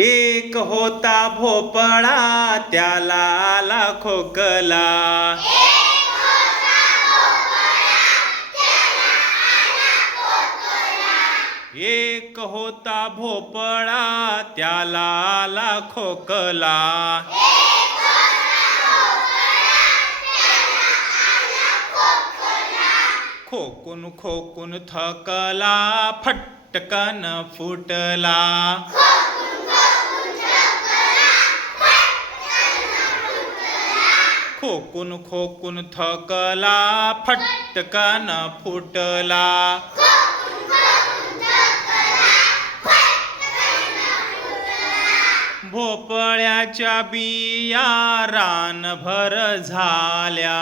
एक होता भोपळा त्याला आला खोकला. एक होता भोपळा त्याला आला खोकला. खोकून खोकून थकला फटकन फुटला. खोकून खोकून थकला फटकन फुटला. भोपळ्याच्या बिया रानभर झाल्या.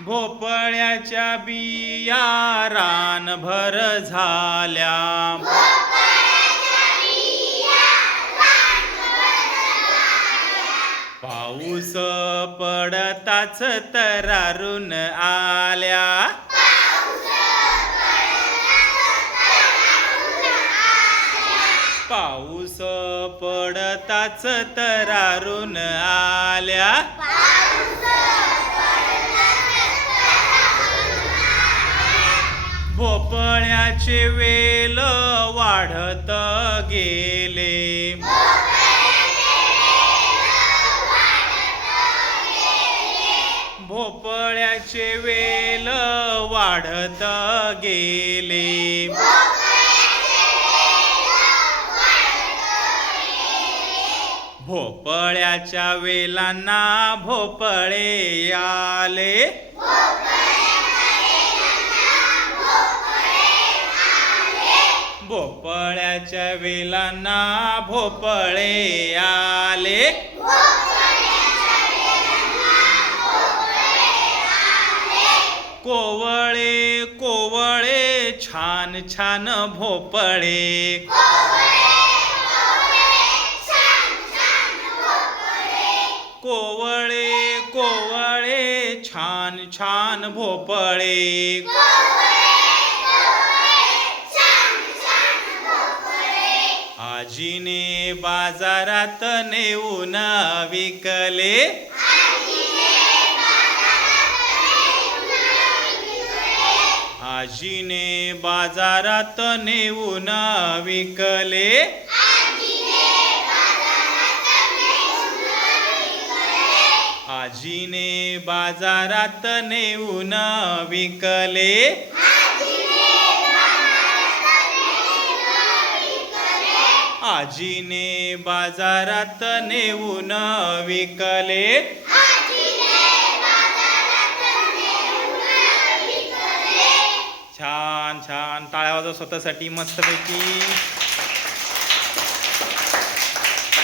भोपळ्याच्या बिया रानभर झाल्या. पाऊस पडताच तरारून आल्या. पाऊस पडताच तरारून आल्या. भोपळ्याचे वेल वाढत गेले. भोपळ्याचे वेल वाढत गेले. भोपळ्याच्या वेलांना भोपळे आले. भोपळ्याच्या वेलांना भोपळे आले. कोवळे कोवळे छान छान भोपळे. कोवळे कोवळे छान छान भोपळे. आजीने बाजारात नेऊन विकले. आजीने बाजारात नेऊन विकले. आजीने बाजारात नेऊन विकले. आजीने बाजारात नेऊन विकले. छान छान. टाळ्या वाजव स्वतःसाठी मस्तपैकी.